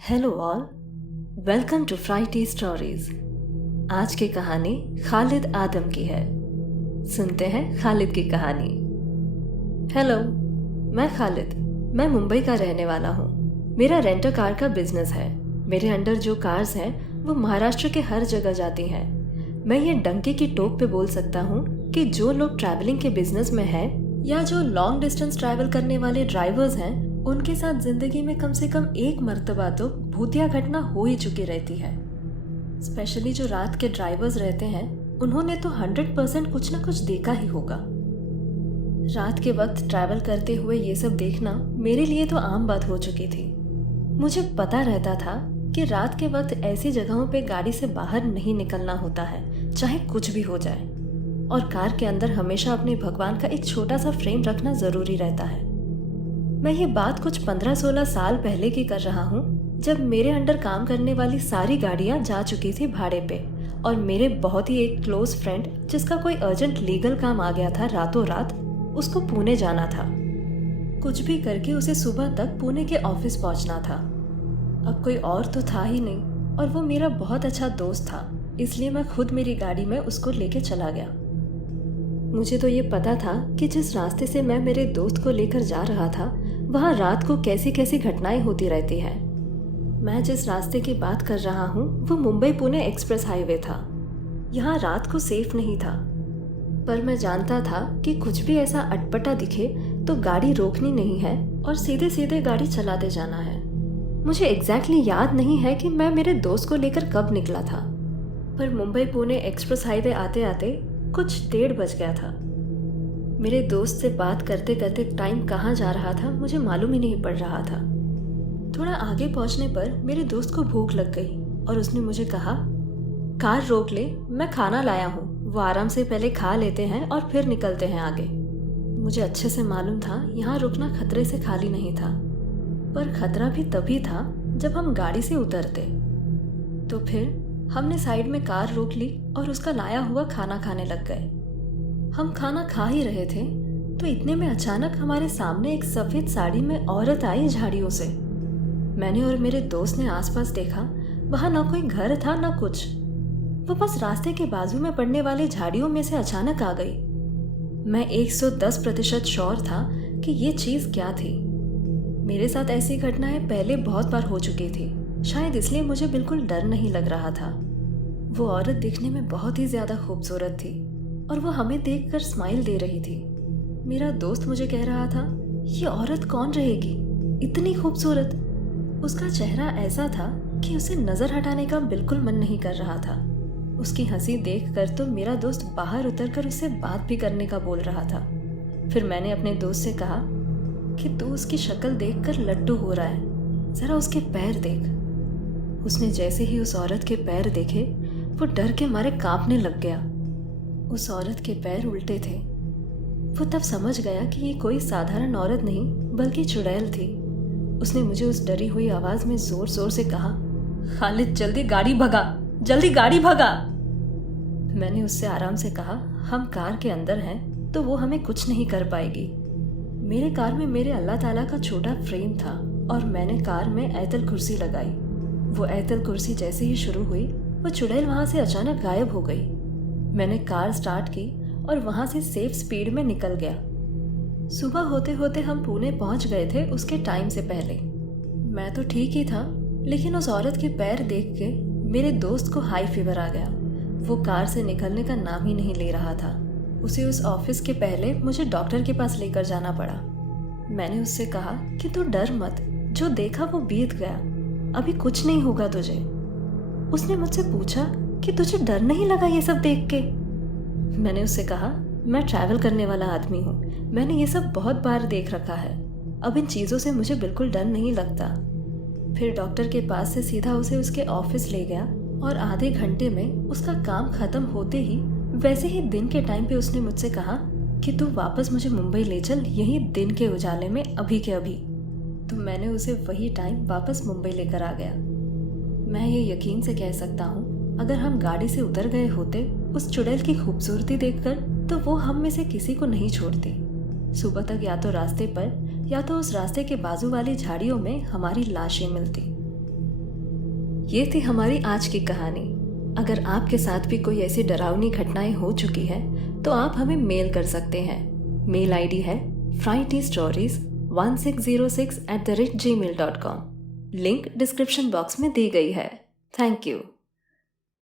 Hello all, welcome to Friday stories. आज की कहानी खालिद आदम की है। सुनते हैं खालिद की कहानी। हेलो, मैं खालिद। मैं मुंबई का रहने वाला हूँ। मेरा रेंटर कार का बिजनेस है। मेरे अंडर जो कार्स हैं वो महाराष्ट्र के हर जगह जाती हैं। मैं ये डंके की टोक पे बोल सकता हूँ कि जो लोग ट्रैवलिंग के बिजनेस में हैं या जो लॉन्ग डिस्टेंस ट्रैवल करने वाले ड्राइवर्स हैं, उनके साथ जिंदगी में कम से कम एक मर्तबा तो भूतिया घटना हो ही चुकी रहती है। स्पेशली जो रात के ड्राइवर्स रहते हैं, उन्होंने तो 100% कुछ ना कुछ देखा ही होगा। रात के वक्त ट्रैवल करते हुए ये सब देखना मेरे लिए तो आम बात हो चुकी थी। मुझे पता रहता था कि रात के वक्त ऐसी जगहों पे गाड़ी से बाहर नहीं निकलना होता है, चाहे कुछ भी हो जाए। और कार के अंदर हमेशा अपने भगवान का एक छोटा सा फ्रेम रखना जरूरी रहता है। मैं ये बात कुछ 15-16 साल पहले की कर रहा हूँ, जब मेरे अंडर काम करने वाली सारी गाड़ियाँ जा चुकी थी भाड़े पे, और मेरे बहुत ही एक क्लोज फ्रेंड, जिसका कोई अर्जेंट लीगल काम आ गया था रातों रात, उसको पुणे जाना था। कुछ भी करके उसे सुबह तक पुणे के ऑफिस पहुँचना था। अब कोई और तो था ही नहीं, और वो मेरा बहुत अच्छा दोस्त था, इसलिए मैं खुद मेरी गाड़ी में उसको लेके चला गया। मुझे तो ये पता था कि जिस रास्ते से मैं मेरे दोस्त को लेकर जा रहा था, वहाँ रात को कैसी कैसी घटनाएं होती रहती हैं। मैं जिस रास्ते की बात कर रहा हूँ वो मुंबई पुणे एक्सप्रेस हाईवे था। यहाँ रात को सेफ नहीं था, पर मैं जानता था कि कुछ भी ऐसा अटपटा दिखे तो गाड़ी रोकनी नहीं है और सीधे सीधे गाड़ी चलाते जाना है। मुझे एग्जैक्टली याद नहीं है कि मैं मेरे दोस्त को लेकर कब निकला था, पर मुंबई पुणे एक्सप्रेस हाईवे आते आते कुछ 1:30 बज गया था। मेरे दोस्त से बात करते करते टाइम कहाँ जा रहा था मुझे मालूम ही नहीं पड़ रहा था। थोड़ा आगे पहुँचने पर मेरे दोस्त को भूख लग गई और उसने मुझे कहा, कार रोक ले, मैं खाना लाया हूँ, वो आराम से पहले खा लेते हैं और फिर निकलते हैं आगे। मुझे अच्छे से मालूम था यहाँ रुकना खतरे से खाली नहीं था, पर खतरा भी तभी था जब हम गाड़ी से उतरते। तो फिर हमने साइड में कार रोक ली और उसका लाया हुआ खाना खाने लग गए। हम खाना खा ही रहे थे तो इतने में अचानक हमारे सामने एक सफेद साड़ी में औरत आई झाड़ियों से। मैंने और मेरे दोस्त ने आसपास देखा, वहां ना कोई घर था ना कुछ। वो बस रास्ते के बाजू में पड़ने वाली झाड़ियों में से अचानक आ गई। मैं 110% श्योर था कि ये चीज क्या थी। मेरे साथ ऐसी घटनाएं पहले बहुत बार हो चुकी थी, शायद इसलिए मुझे बिल्कुल डर नहीं लग रहा था। वो औरत दिखने में बहुत ही ज्यादा खूबसूरत थी और वो हमें देखकर स्माइल दे रही थी। मेरा दोस्त मुझे कह रहा था, ये औरत कौन रहेगी, इतनी खूबसूरत। उसका चेहरा ऐसा था कि उसे नजर हटाने का बिल्कुल मन नहीं कर रहा था। उसकी हंसी देखकर तो मेरा दोस्त बाहर उतरकर उससे बात भी करने का बोल रहा था। फिर मैंने अपने दोस्त से कहा कि तू उसकी शक्ल देखकर लट्टू हो रहा है, जरा उसके पैर देख। उसने जैसे ही उस औरत के पैर देखे, वो डर के मारे कांपने लग गया। उस औरत के पैर उल्टे थे। वो तब समझ गया कि ये कोई साधारण औरत नहीं बल्कि चुड़ैल थी। उसने मुझे उस डरी हुई आवाज में जोर जोर से कहा, खालिद जल्दी गाड़ी भगा, जल्दी गाड़ी भगा। मैंने उससे आराम से कहा, हम कार के अंदर हैं तो वो हमें कुछ नहीं कर पाएगी। मेरे कार में मेरे अल्लाह ताला का छोटा फ्रेम था और मैंने कार में ऐतल कुर्सी लगाई। वो ऐतल कुर्सी जैसे ही शुरू हुई, वो चुड़ैल वहां से अचानक गायब हो गई। मैंने कार स्टार्ट की और वहां से सेफ स्पीड में निकल गया। सुबह होते होते हम पुणे पहुंच गए थे उसके टाइम से पहले। मैं तो ठीक ही था, लेकिन उस औरत के पैर देख के मेरे दोस्त को हाई फीवर आ गया। वो कार से निकलने का नाम ही नहीं ले रहा था। उसे उस ऑफिस के पहले मुझे डॉक्टर के पास लेकर जाना पड़ा। मैंने उससे कहा कि तू डर मत, जो देखा वो बीत गया, अभी कुछ नहीं होगा तुझे। उसने मुझसे पूछा कि तुझे डर नहीं लगा ये सब देख के? मैंने उससे कहा, मैं ट्रैवल करने वाला आदमी हूँ, मैंने ये सब बहुत बार देख रखा है, अब इन चीज़ों से मुझे बिल्कुल डर नहीं लगता। फिर डॉक्टर के पास से सीधा उसे उसके ऑफिस ले गया और आधे घंटे में उसका काम खत्म होते ही वैसे ही दिन के टाइम पे उसने मुझसे कहा कि तू वापस मुझे मुंबई ले चल, यही दिन के उजाले में अभी के अभी। तो मैंने उसे वही टाइम वापस मुंबई लेकर आ गया। मैं ये यकीन से कह सकता हूँ, अगर हम गाड़ी से उतर गए होते उस चुड़ैल की खूबसूरती देखकर, तो वो हम में से किसी को नहीं छोड़ती। सुबह तक या तो रास्ते पर या तो उस रास्ते के बाजू वाली झाड़ियों में हमारी लाशें मिलती। ये थी हमारी आज की कहानी। अगर आपके साथ भी कोई ऐसी डरावनी घटनाएं हो चुकी है तो आप हमें मेल कर सकते हैं। मेल आईडी है frightstories1606@gmail.com। लिंक डिस्क्रिप्शन बॉक्स में दी गई है। Thank you.